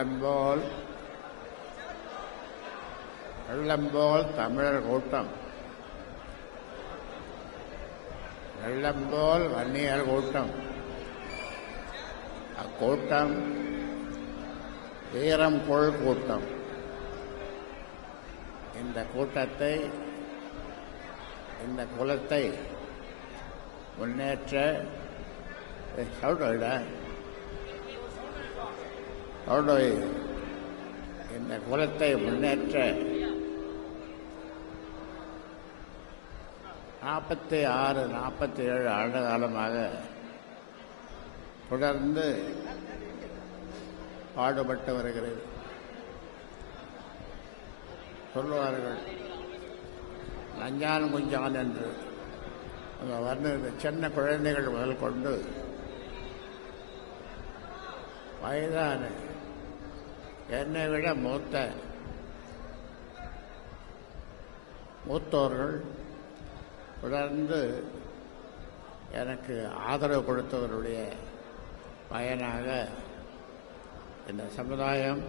வெள்ளம்போல் வெள்ளம்போல் தமிழர் கூட்டம். வெள்ளம்போல் வன்னியர் கூட்டம். அக்கூட்டம் வீரம் கொள் கூட்டம். இந்த கூட்டத்தை இந்த குலத்தை முன்னேற்ற சொல்றேன் அவருடைய இந்த குலத்தை முன்னேற்ற நாற்பத்தி ஆறு நாற்பத்தி ஏழு ஆண்டு காலமாக தொடர்ந்து பாடுபட்டு வருகிறது. சொல்லுவார்கள் நஞ்சான் குஞ்சான் என்று. அந்த வந்து இந்த சின்ன குழந்தைகள் முதல் கொண்டு வயதான என்னை விட மூத்த மூத்தோர்கள் தொடர்ந்து எனக்கு ஆதரவு கொடுத்தவருடைய பயனாக இந்த சமுதாயம்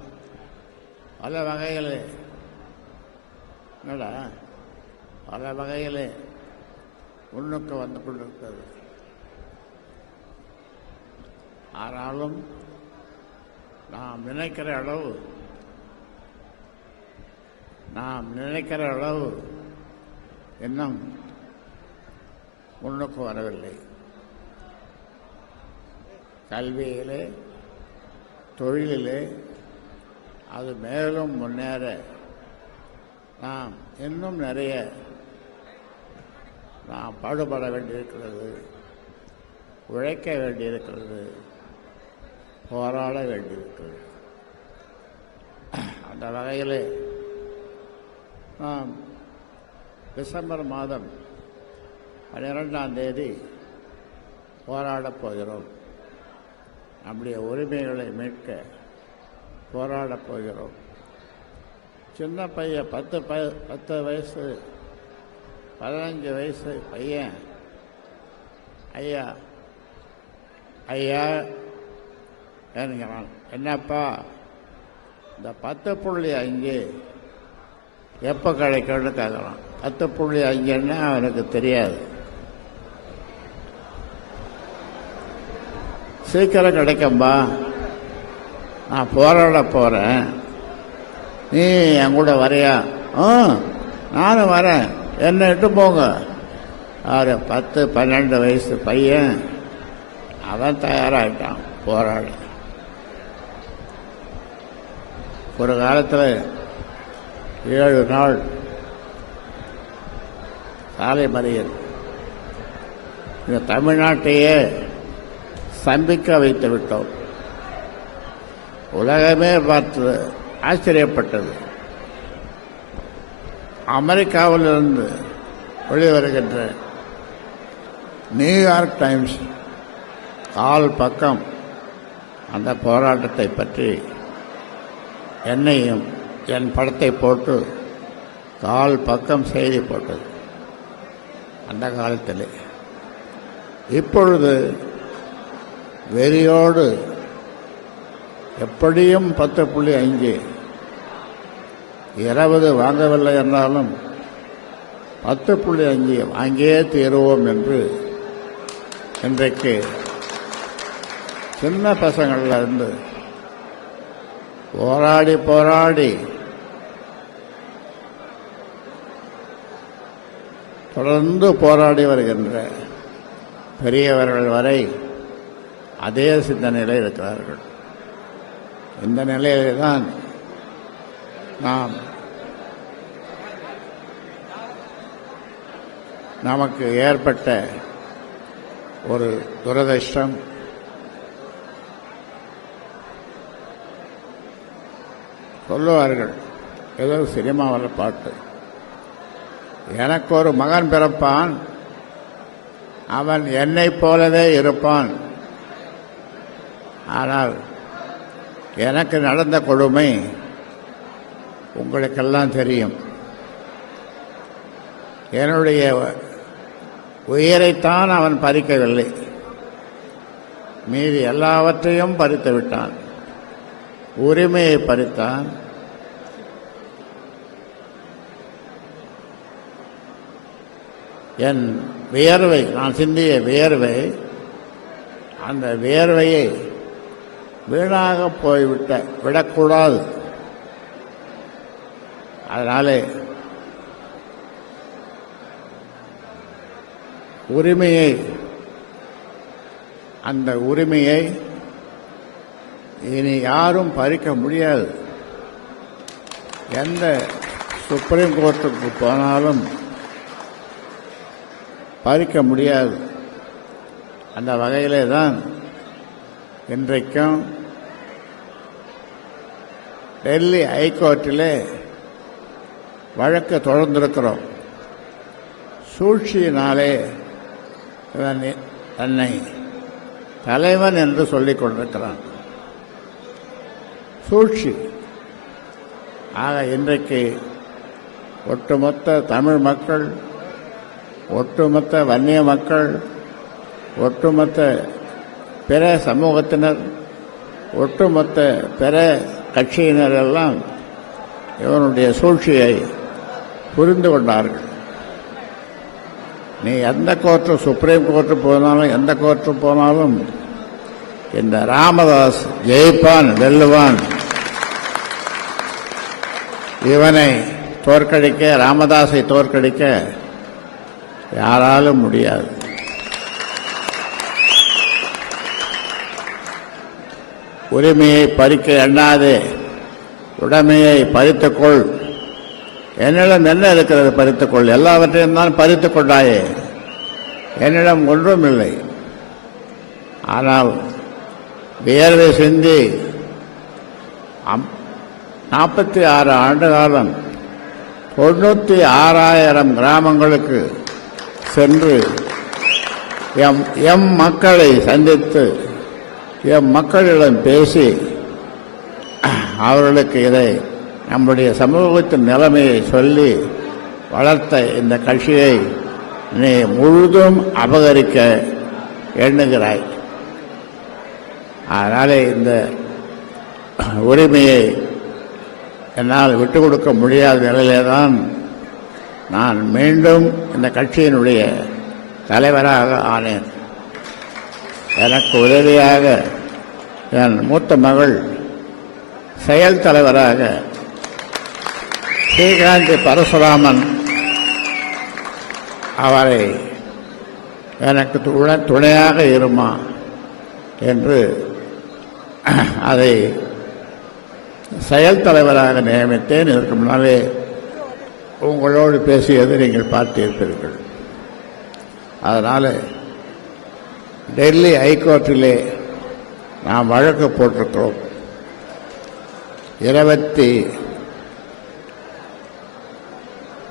பல வகையில் என்னடா? பல வகையில் முன்னுக்கு வந்து கொண்டிருக்கிறது. ஆனாலும் நாம் நினைக்கிற அளவு. நாம் நினைக்கிற அளவு. இன்னும் முன்னுக்கு வரவில்லை. கல்வியிலே தொழிலிலே அது மேலும் முன்னேற நாம் இன்னும் நிறைய நாம் பாடுபட வேண்டியிருக்கிறது உழைக்க வேண்டியிருக்கிறது. போராட வேண்டியிருக்கிறது. அந்த வகையில் நாம் டிசம்பர் மாதம் பன்னிரெண்டாம் தேதி போராடப் போகிறோம். நம்முடைய உரிமைகளை மீட்க போராடப் போகிறோம். சின்ன பையன் பத்து ப பத்து வயசு பதினஞ்சு வயசு பையன் ஐயா ஐயா என்னப்பா? இந்த பத்து புள்ளி அஞ்சு எப்போ கிடைக்கும்னு கேட்குறான் பத்து புள்ளி அஞ்சுன்னா அவனுக்கு தெரியாது. சீக்கிரம் கிடைக்கும்பா. நான் போராட போகிறேன் நீ என் கூட வரையா? ஆ நானும் வரேன். என்ன இட்டு போங்க. ஆறு பத்து பன்னெண்டு வயசு பையன். அவன் தயாராகிட்டான் போராட ஒரு காலத்தில் ஏழு நாள் சாலை மறியல். இந்த தமிழ்நாட்டையே சம்பிக்க வைத்து விட்டோம். உலகமே பார்த்து ஆச்சரியப்பட்டது. அமெரிக்காவிலிருந்து வெளிவருகின்ற நியூயார்க் டைம்ஸ் கால் பக்கம் அந்த போராட்டத்தை பற்றி என்னையும் என் படத்தை போட்டு கால் பக்கம் செய்தி போட்டது. அந்த காலத்தில். இப்பொழுது வெறியோடு எப்படியும் பத்து புள்ளி அஞ்சு இருபது வாங்கவில்லை என்றாலும் பத்து புள்ளி அஞ்சு வாங்கியே தீருவோம் என்று இன்றைக்கு சின்ன பசங்களில் இருந்து போராடி போராடி. தொடர்ந்து போராடி வருகின்ற பெரியவர்கள் வரை அதே சிந்தனையில் இருக்கிறார்கள். இந்த நிலையில்தான் நாம் நமக்கு ஏற்பட்ட ஒரு துரதிர்ஷ்டம் சொல்லுவார்கள். ஏதோ சினிமாவில் பாட்டு. எனக்கு ஒரு மகன் பிறப்பான். அவன் என்னைப் போலவே இருப்பான். ஆனால் எனக்கு நடந்த கொடுமை உங்களுக்கெல்லாம் தெரியும். என்னுடைய உயிரைத்தான் அவன் பறிக்கவில்லை. மீதி எல்லாவற்றையும் பறித்து விட்டான் உரிமையை பறித்தான். என் வியர்வை நான் சிந்திய வியர்வை அந்த வியர்வையை வீணாக போய்விட்ட விடக்கூடாது. அதனாலே உரிமையை அந்த உரிமையை இனி யாரும் பறிக்க முடியாது. எந்த சுப்ரீம் கோர்ட்டுக்கு போனாலும் பறிக்க முடியாது. அந்த வகையிலே தான் இன்றைக்கும் டெல்லி ஹைகோர்ட்டிலே வழக்கு தொடர்ந்திருக்கிறோம். சூழ்ச்சியினாலே தன்னை தலைவன் என்று சொல்லிக் கொண்டிருக்கிறான். சூழ்ச்சி. ஆக இன்றைக்கு ஒட்டுமொத்த தமிழ் மக்கள் ஒட்டுமொத்த வன்னிய மக்கள் ஒட்டுமொத்த பிற சமூகத்தினர் ஒட்டுமொத்த பிற கட்சியினர் எல்லாம் இவனுடைய சூழ்ச்சியை புரிந்து கொண்டார்கள். நீ எந்த கோர்ட்டு சுப்ரீம் கோர்ட்டு போனாலும் எந்த கோர்ட்டு போனாலும் இந்த ராமதாஸ் ஜெயிப்பான் வெல்லுவான். இவனை தோற்கடிக்க ராமதாஸை தோற்கடிக்க யாராலும் முடியாது. உரிமையை பறிக்க எண்ணாதே. உடைமையை பறித்துக்கொள். என்னிடம் என்ன இருக்கிறது பறித்துக்கொள்? எல்லாவற்றையும் தான் பறித்துக் கொண்டாயே. என்னிடம் ஒன்றும் இல்லை. ஆனால் வியர்வை சிந்தி நாற்பத்தி ஆறு ஆண்டு காலம் தொண்ணூற்றி ஆறாயிரம் கிராமங்களுக்கு சென்று எம் எம் மக்களை சந்தித்து எம் மக்களிடம் பேசி அவர்களுக்கு இதை நம்முடைய சமூகத்தின் நிலைமையை சொல்லி வளர்த்த இந்த கட்சியை நீ முழுதும் அபகரிக்க எண்ணுகிறாய். அதனாலே இந்த உரிமையை என்னால் விட்டுக் கொடுக்க முடியாத நிலையிலே தான் நான் மீண்டும் இந்த கட்சியினுடைய தலைவராக ஆனேன். எனக்கு உதவியாக என் மூத்த மகள் செயல் தலைவராக ஸ்ரீகாந்தி பரசுராமன் அவரை எனக்கு துணை துணையாக இருமா என்று அதை செயல் தலைவராக நியமித்தேன். இதற்கு முன்னாலே உங்களோடு பேசியதை நீங்கள் பார்த்திருப்பீர்கள். அதனால் டெல்லி ஹைகோர்ட்டிலே நாம் வழக்கு போட்டிருக்கிறோம். இருபத்தி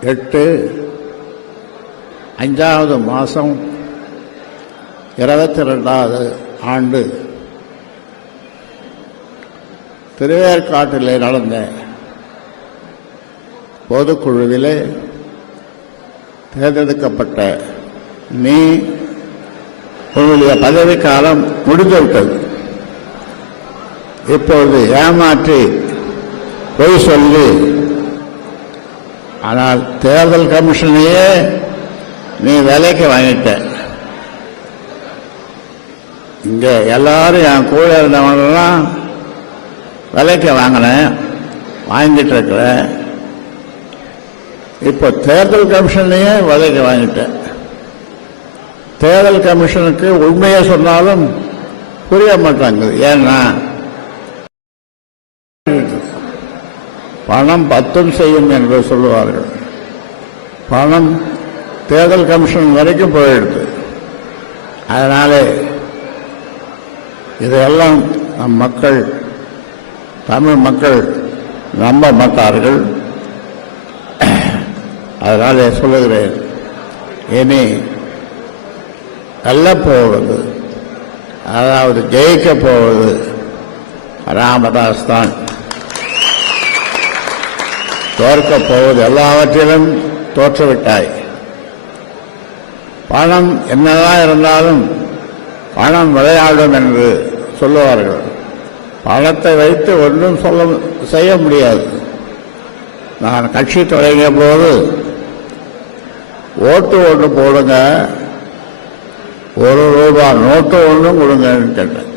எட்டு அஞ்சாவது மாதம் இருபத்தி ரெண்டாவது ஆண்டு திருவேற்காட்டில் நடந்த பொதுக்குழுவிலே தேர்ந்தெடுக்கப்பட்ட நீ உங்களுடைய பதவி காலம் முடிந்துவிட்டது. இப்பொழுது ஏமாற்றி பொய் சொல்லி ஆனால் தேர்தல் கமிஷனையே நீ விலைக்கு வாங்கிட்ட. இங்க எல்லாரும் என் கூட இருந்தவங்கெல்லாம் விலைக்கு வாங்கினேன் வாங்கிட்டு இருக்கிறேன் இப்போ தேர்தல் கமிஷன்லையே விலைக்கு வாங்கிட்டேன். தேர்தல் கமிஷனுக்கு உண்மையை சொன்னாலும் புரிய மாட்டாங்க. ஏன்னா பணம் பத்தும் செய்யும் என்று சொல்லுவார்கள். பணம் தேர்தல் கமிஷன் வரைக்கும் போயிடுது. அதனாலே இதையெல்லாம் நம் மக்கள் தமிழ் மக்கள் நம்ப மாட்டார்கள். அதனால் சொல்லுகிறேன் இனி வெல்லப் போவது அதாவது ஜெயிக்க போவது ராமதாஸ் தான். தோற்கப் போவது எல்லாவற்றிலும் தோற்றுவிட்டாய். பணம் என்னதான் இருந்தாலும் பணம் விளையாடும் என்று சொல்லுவார்கள். பணத்தை வைத்து ஒன்றும் சொல்ல செய்ய முடியாது. நான் கட்சி தொடங்கிய போது ஓட்டு ஒன்று போடுங்க ஒரு ரூபாய் நோட்டு ஒன்றும் கொடுங்கன்னு கேட்டேன்.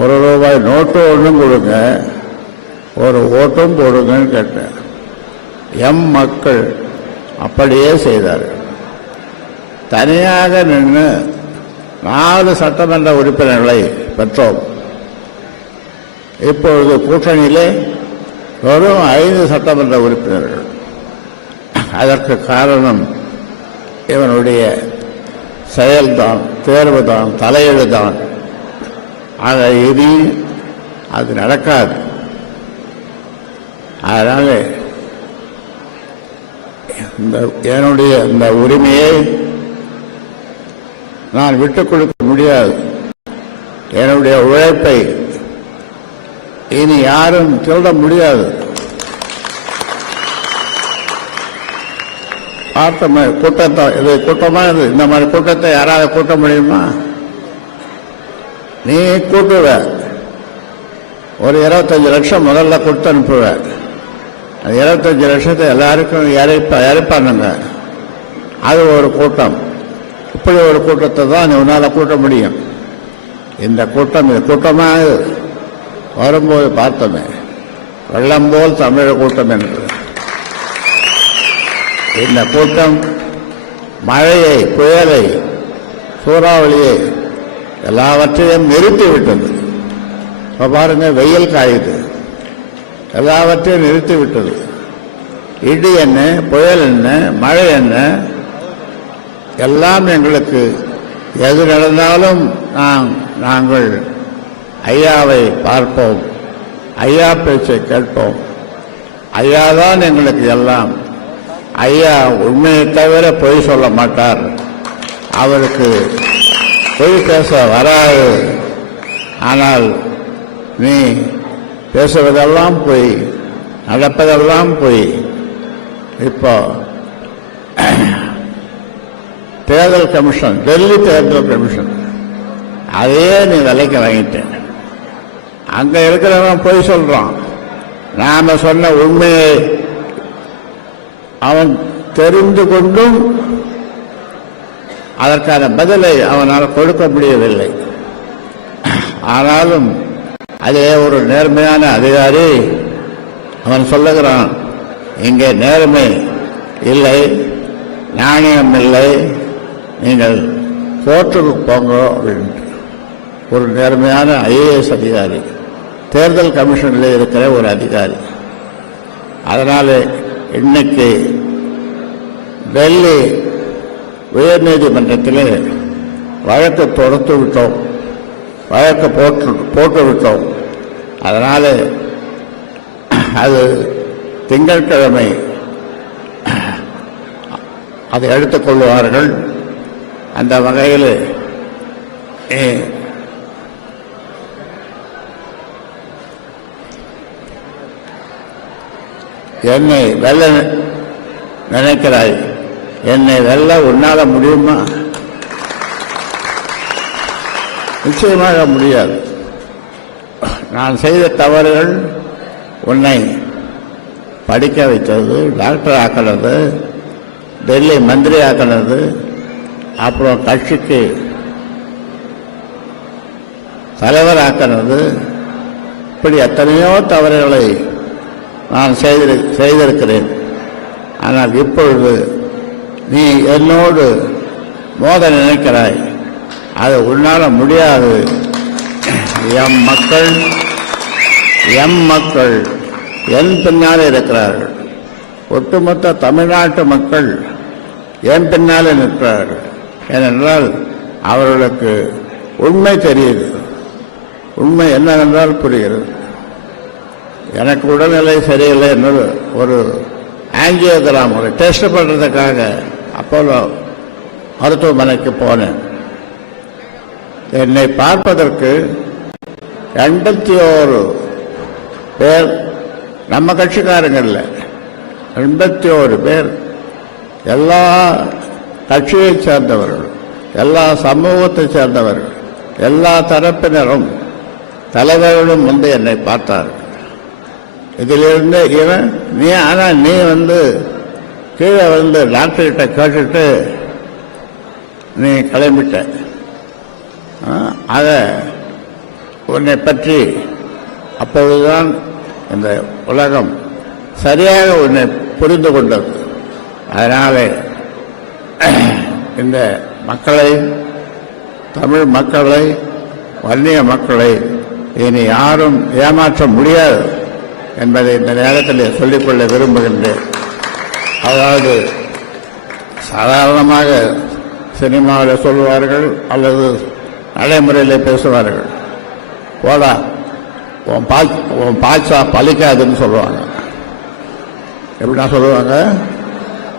ஒரு ரூபாய் நோட்டு ஒன்றும் கொடுங்க ஒரு ஓட்டும் போடுங்கன்னு கேட்டேன். எம் மக்கள் அப்படியே செய்தார்கள். தனியாக நின்று நாலு சட்டமன்ற உறுப்பினர்களை பெற்றோம். இப்பொழுது கூட்டணியிலே வெறும் ஐந்து சட்டமன்ற உறுப்பினர்கள். அதற்கு காரணம் இவனுடைய செயல்தான் தேர்வு தான் தலையீடு தான் ஆக இனி அது நடக்காது. அதனால இந்த என்னுடைய இந்த உரிமையை நான் விட்டுக் கொடுக்க முடியாது. என்னுடைய உழைப்பை இனி யாரும் சொல்ல முடியாது. பார்த்தோமே கூட்டத்தை இது கூட்டமா இது? இந்த மாதிரி கூட்டத்தை யாராவது கூட்ட முடியுமா? நீ கூட்டுவ. ஒரு இருபத்தஞ்சு லட்சம் முதல்ல கொடுத்து அனுப்புவ. அது இருபத்தஞ்சு லட்சத்தை எல்லாருக்கும் இறைப்பா இறைப்பானுங்க அது ஒரு கூட்டம். இப்படி ஒரு கூட்டத்தை தான் நீ உன்னால் கூட்ட முடியும். இந்த கூட்டம் இது கூட்டமாக வரும்போது பார்த்தோமே வெள்ளம் போல் தமிழர் கூட்டம் என்று. இந்த கூட்டம் மழையை புயலை சூறாவளியை எல்லாவற்றையும் நிறுத்தி விட்டது இப்போ பாருங்க வெயில் காயுது. எல்லாவற்றையும் நிறுத்தி விட்டது இடி என்ன புயல் என்ன மழை என்ன எல்லாம் எங்களுக்கு எது நடந்தாலும் நாம் நாங்கள் ஐயாவை பார்ப்போம். ஐயா பேச்சை கேட்போம். ஐயா தான் எங்களுக்கு எல்லாம். ஐயா உண்மையை தவிர பொய் சொல்ல மாட்டார். அவருக்கு பொய் பேச வராது. ஆனால் நீ பேசுவதெல்லாம் பொய் நடப்பதெல்லாம் பொய். இப்போ தேர்தல் கமிஷன் டெல்லி தேர்தல் கமிஷன் அதையே நீ விலைக்கு வாங்கிட்டேன். அங்க இருக்கிறவன் பொய் சொல்றான். நாம சொன்ன உண்மையை அவன் தெரிந்து கொண்டும் அதற்கான பதிலை அவனால் கொடுக்க முடியவில்லை. ஆனாலும் அதே ஒரு நேர்மையான அதிகாரி அவன் சொல்லுகிறான் இங்கே நேர்மை இல்லை நாணயம் இல்லை நீங்கள் கோர்ட்டுக்கு போங்க அப்படின்ட்டு ஒரு நேர்மையான ஐஏஎஸ் அதிகாரி. தேர்தல் கமிஷனில் இருக்கிற ஒரு அதிகாரி. அதனால் இன்னைக்கு டெல்லி உயர்நீதிமன்றத்தில் வழக்கு தொடுத்து விட்டோம். வழக்கு போட்டு போட்டு விட்டோம். அதனால் அது திங்கட்கிழமை அதை எடுத்துக்கொள்வார்கள் அந்த வகையில் என்னை வெல்ல நினைக்கிறாய்? என்னை வெல்ல உன்னால முடியுமா? நிச்சயமாக முடியாது. நான் செய்த தவறுகள் உன்னை படிக்க வைத்தது டாக்டர் ஆக்கிறது டெல்லி மந்திரி ஆக்கினது அப்புறம் கட்சிக்கு தலைவர் ஆக்கிறது இப்படி எத்தனையோ தவறுகளை நான் செய்திரு செய்திருக்கிறேன். ஆனால் இப்பொழுது நீ என்னோடு மோத நினைக்கிறாய். அது உன்னால முடியாது. எம் மக்கள் எம் மக்கள் என் பின்னாலே இருக்கிறார்கள். ஒட்டுமொத்த தமிழ்நாட்டு மக்கள் என் பின்னாலே நிற்கிறார்கள். ஏனென்றால் அவர்களுக்கு உண்மை தெரியுது. உண்மை என்னவென்றால் புரிகிறது. எனக்கு உடல்நிலை சரியில்லை என்று ஒரு ஆங்கியோகிராம் ஒரு டெஸ்ட் பண்ணுறதுக்காக அப்போலோ மருத்துவமனைக்கு போனேன். என்னை பார்ப்பதற்கு எண்பத்தி ஓரு பேர் நம்ம கட்சிக்காரங்கள்ல எண்பத்தி ஓரு பேர் எல்லா கட்சியைச் சேர்ந்தவர்கள் எல்லா சமூகத்தைச் சேர்ந்தவர்கள் எல்லா தரப்பினரும் தலைவர்களும் வந்து என்னை பார்த்தார்கள். இதிலிருந்து இவன் நீ ஆனால் நீ வந்து கீழே வந்து டாக்டர்கிட்ட கேட்டுட்டு நீ கிளம்பிட்ட? அதை உன்னை பற்றி அப்பொழுதுதான் இந்த உலகம் சரியாக உன்னை புரிந்து கொண்டது. அதனால இந்த மக்களை தமிழ் மக்களை வன்னிய மக்களை இனி யாரும் ஏமாற்ற முடியாது. என்பதை இந்த நேரத்தில் சொல்லிக்கொள்ள விரும்புகின்றேன். அதாவது சாதாரணமாக சினிமாவில் சொல்வார்கள் அல்லது நடைமுறையில் பேசுவார்கள். போடா உன் பா உன் பாய்ச்சா பழிக்காதுன்னு சொல்லுவாங்க. எப்படின்னா சொல்லுவாங்க?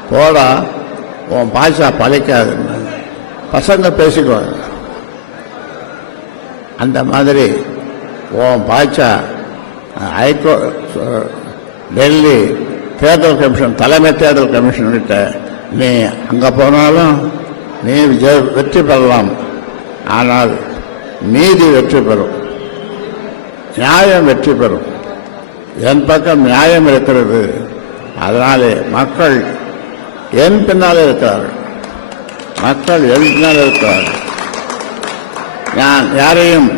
போடா உன் பாய்ச்சா பழிக்காதுன்னு. பசங்க பேசிக்குவாங்க. அந்த மாதிரி உன் பாய்ச்சா ஹைகோ டெல்லி தேர்தல் கமிஷன் தலைமை தேர்தல் கமிஷன்கிட்ட நீ அங்கே போனாலும் நீ விஜய் வெற்றி பெறலாம் ஆனால் நீதி வெற்றி பெறும் நியாயம் வெற்றி பெறும் என் பக்கம் நியாயம் இருக்கிறது அதனாலே மக்கள் என் பின்னால் இருக்கிறார்கள் மக்கள் என் பின்னால் இருக்கிறார்கள் நான் யாரையும்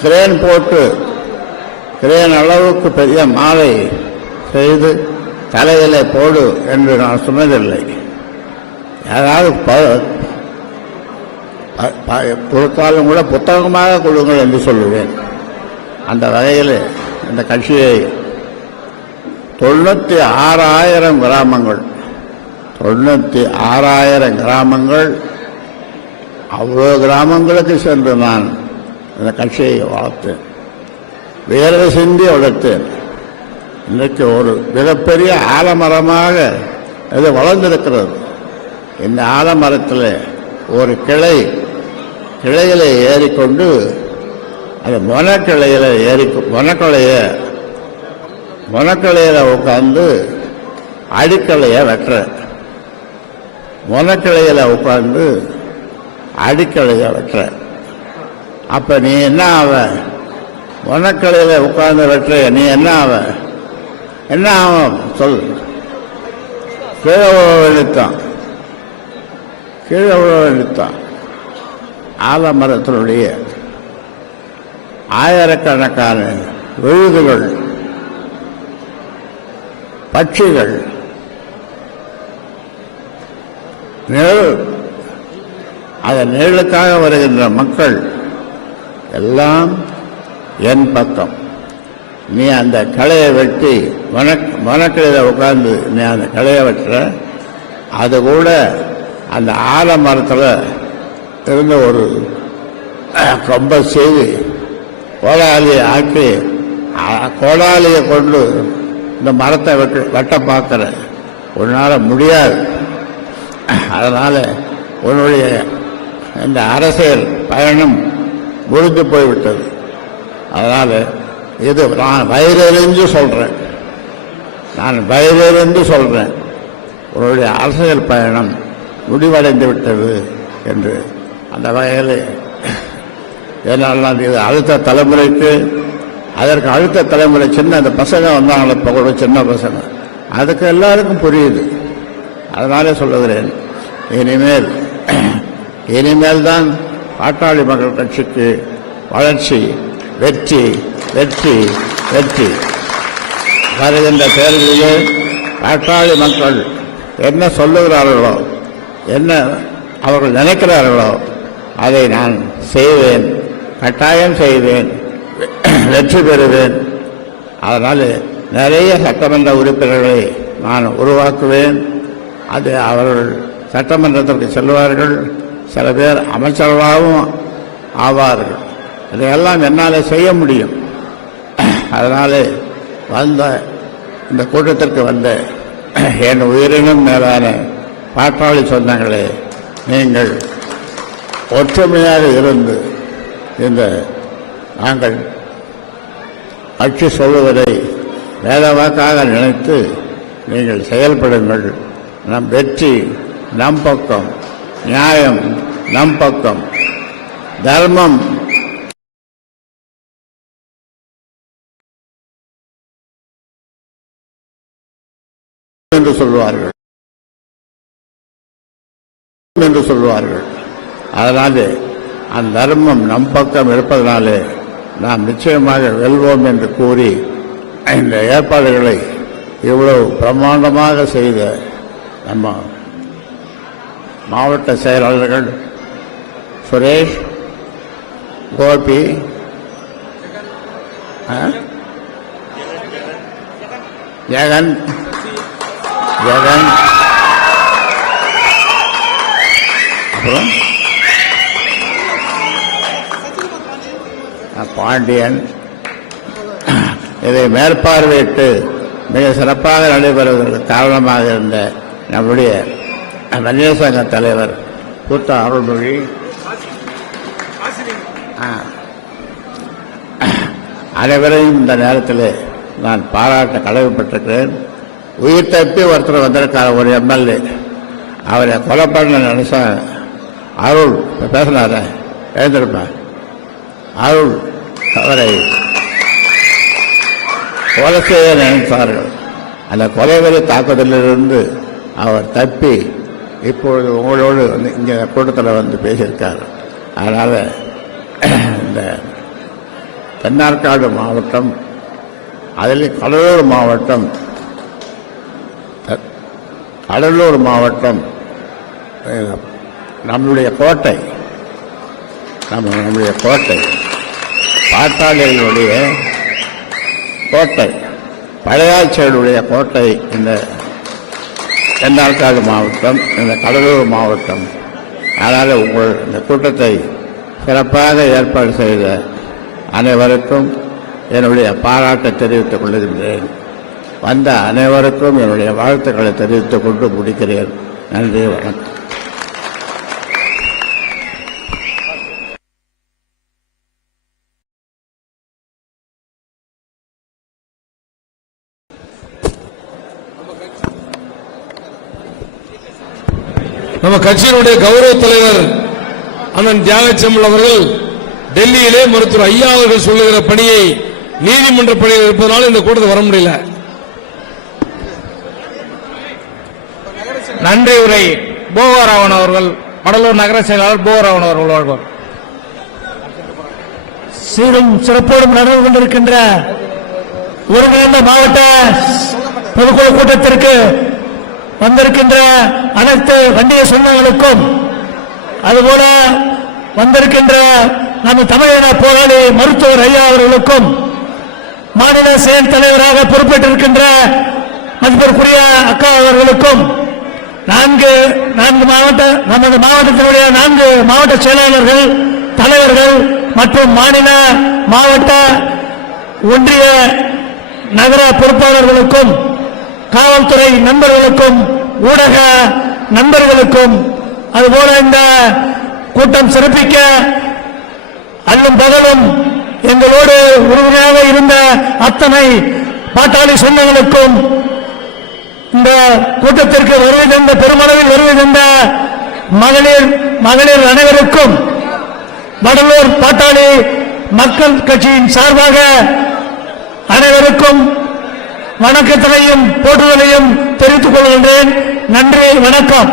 கிரேன் போட்டு கிரேன் அளவுக்கு பெரிய மாலை செய்து தலையிலே போடு என்று நான் சொன்னதில்லை. யாராவது ப- கொடுத்தாலும் கூட புத்தகமாக கொடுங்கள் என்று சொல்லுவேன். அந்த வகையில் இந்த கட்சியை தொண்ணூற்றி ஆறாயிரம் கிராமங்கள் தொண்ணூற்றி ஆறாயிரம் கிராமங்கள் அவ்வளோ கிராமங்களுக்கு சென்று நான் இந்த கட்சியை வளர்த்தேன். வேலை சிந்தி வளர்த்தேன் இன்றைக்கு ஒரு மிகப்பெரிய ஆலமரமாக இது வளர்ந்திருக்கிறது. இந்த ஆலமரத்தில் ஒரு கிளை கிளையில ஏறிக்கொண்டு அது மொனக்கிளையில் ஏறி மொனக்கிளைய மொனக்கிளையில் உட்காந்து அடிக்கலையை வெட்டுறேன் மொனக்கிளையில் உட்காந்து அடிக்கலையை வெட்டுறேன் அப்போ நீ என்ன ஆவ? வனக்கலையில் உட்கார்ந்து வெட்டுற நீ என்ன ஆவ? என்ன ஆகும் சொல் கீழே விழ கீழே விழ ஆலமரத்தினுடைய ஆயிரக்கணக்கான விழுதுகள் பட்சிகள் நிழல் அதன் நிழலுக்காக வருகின்ற மக்கள் எல்லாம் என் பக்கம். நீ அந்த களையை வெட்டி வனக் வனக்கிளையில் உட்கார்ந்து நீ அந்த களையை வெட்டுற. அது கூட அந்த ஆலமரத்தில் இருந்த ஒரு கொம்ப செய்து கோடாலியை ஆக்கி கோடாலியை கொண்டு இந்த மரத்தை வெட்டு வெட்ட பார்க்குற. உன்னால் முடியாது. அதனால் உன்னுடைய இந்த அரசியல் பயணம் முடிந்து போய்விட்டது. அதனால் இது நான் வயிறறிஞ்சு சொல்கிறேன் நான் வயிறறிந்து சொல்கிறேன் உன்னுடைய அரசியல் பயணம் முடிவடைந்து விட்டது என்று. அந்த வகையில் ஏன்னால் நான் இது அடுத்த தலைமுறைக்கு அதற்கு அடுத்த தலைமுறை சின்ன அந்த பசங்க வந்தாங்களே இப்போ கூட சின்ன பசங்க. அதுக்கு எல்லாருக்கும் புரியுது. அதனாலே சொல்லுகிறேன் இனிமேல் இனிமேல் தான் பாட்டாளி மக்கள் கட்சிக்கு வளர்ச்சி வெற்றி வெற்றி வெற்றி. வருகின்ற தேர்தலிலே பாட்டாளி மக்கள் என்ன சொல்லுகிறார்களோ என்ன அவர்கள் நினைக்கிறார்களோ அதை நான் செய்வேன் கட்டாயம் செய்வேன் வெற்றி பெறுவேன். அதனால் நிறைய சட்டமன்ற உறுப்பினர்களை நான் உருவாக்குவேன். அது அவர்கள் சட்டமன்றத்திற்கு செல்வார்கள். சில பேர் அமைச்சர்களாகவும் ஆவார்கள். இதையெல்லாம் என்னால் செய்ய முடியும். அதனால் வந்த இந்த கூட்டத்திற்கு வந்த என் உயிரினும் மேலான பாட்டாளி சொந்தங்களே நீங்கள் ஒற்றுமையாக இருந்து இந்த நாங்கள் அச்சு சொல்லுவதை வேதவாக்காக நினைத்து நீங்கள் செயல்படுங்கள். நம் வெற்றி நம் பக்கம் நியாயம் நம் பக்கம் தர்மம் சொல்வார்கள் என்று சொல்வார்கள் அதனாலே அந்த தர்மம் நம் பக்கம் இருப்பதனாலே நாம் நிச்சயமாக வெல்வோம் என்று கூறி இந்த ஏற்பாடுகளை இவ்வளவு பிரம்மாண்டமாக செய்த நம்ம மாவட்ட செயலாளர்கள் சுரேஷ் கோபி ஜெகன். ஜெகன் அப்புறம்? பாண்டியன். இதை மேற்பார்வையிட்டு மிக சிறப்பாக நடைபெறுவதற்கு காரணமாக இருந்த நம்முடைய வன்னியர் சங்க தலைவர் கூத்த அருள்மொழி. அனைவரையும் இந்த நேரத்தில் நான் பாராட்ட கடமைப்பட்டிருக்கிறேன். உயிர் தப்பி ஒருத்தர் வந்திருக்கார் ஒரு எம்எல்ஏ. அவரை கொலை பண்ண நினைச்சா அருள் பேசினார எழுந்திருப்பேன் அருள் அவரை கொலை செய்ய நினைத்தார்கள். அந்த கொலைவெறி தாக்குதலிலிருந்து அவர் தப்பி இப்பொழுது உங்களோடு வந்து இங்கே கூட்டத்தில் வந்து பேசியிருக்கார். அதனால் இந்த தென்னார்காடு மாவட்டம் அதில் கடலூர் மாவட்டம் கடலூர் மாவட்டம் நம்முடைய கோட்டை நம்ம நம்முடைய கோட்டை பாட்டாளிகளுடைய கோட்டை பழையாச்சேடுடைய கோட்டை இந்த தென்னாற்காடு மாவட்டம் இந்த கடலூர் மாவட்டம். அதனால் உங்கள் இந்த கூட்டத்தை சிறப்பாக ஏற்பாடு செய்த அனைவருக்கும் என்னுடைய பாராட்டை தெரிவித்துக் கொள்கின்றேன் வந்த அனைவருக்கும் என்னுடைய வாழ்த்துக்களை தெரிவித்துக் கொண்டு முடிக்கிறேன். நன்றி வணக்கம். நம்ம கட்சியினுடைய கௌரவ தலைவர் அண்ணன் தியாகச்செம்மல் அவர்கள் டெல்லியிலே மருத்துவர் ஐயா அவர்கள் சொல்லுகிற பணியை நீதிமன்ற பணியில் இருப்பதனால் இந்த கூட்டத்துக்கு வர முடியல. நன்றி உரை போகராவன் அவர்கள் வடலூர் நகர செயலாளர் போகராவன் அவர்கள் வாழ்வார். சீரும் சிறப்போடும் நடந்து கொண்டிருக்கின்ற ஒருங்கிணைந்த மாவட்ட பொதுக்குழு கூட்டத்திற்கு வந்திருக்கின்ற அனைத்து வண்டிய சொந்தங்களுக்கும் அதுபோல வந்திருக்கின்ற நம்ம தமிழின போராளி மருத்துவர் ஐயா அவர்களுக்கும் மாநில செயல் தலைவராக பொறுப்பேற்றிருக்கின்ற மதிப்பிற்குரிய அக்கா அவர்களுக்கும் நான்கு நான்கு மாவட்ட நமது மாவட்டத்தினுடைய நான்கு மாவட்ட செயலாளர்கள் தலைவர்கள் மற்றும் மாநில மாவட்ட ஒன்றிய நகர பொறுப்பாளர்களுக்கும் காவல்துறை நண்பர்களுக்கும் ஊடக நண்பர்களுக்கும் அதுபோல இந்த கூட்டம் சிறப்பிக்க அல்லும் பகலும் எங்களோடு உறுதுணையாக இருந்த அத்தனை பாட்டாளி சொந்தங்களுக்கும் இந்த கூட்டத்திற்கு வருகை தந்த பெருமளவில் வருகை தந்த மகளிர் மகளிர் அனைவருக்கும் வடலூர் பாட்டாளி மக்கள் கட்சியின் சார்பாக அனைவருக்கும் வணக்கத்தினையும் போற்றுதலையும் தெரிவித்துக் கொள்கின்றேன். நன்றி வணக்கம்.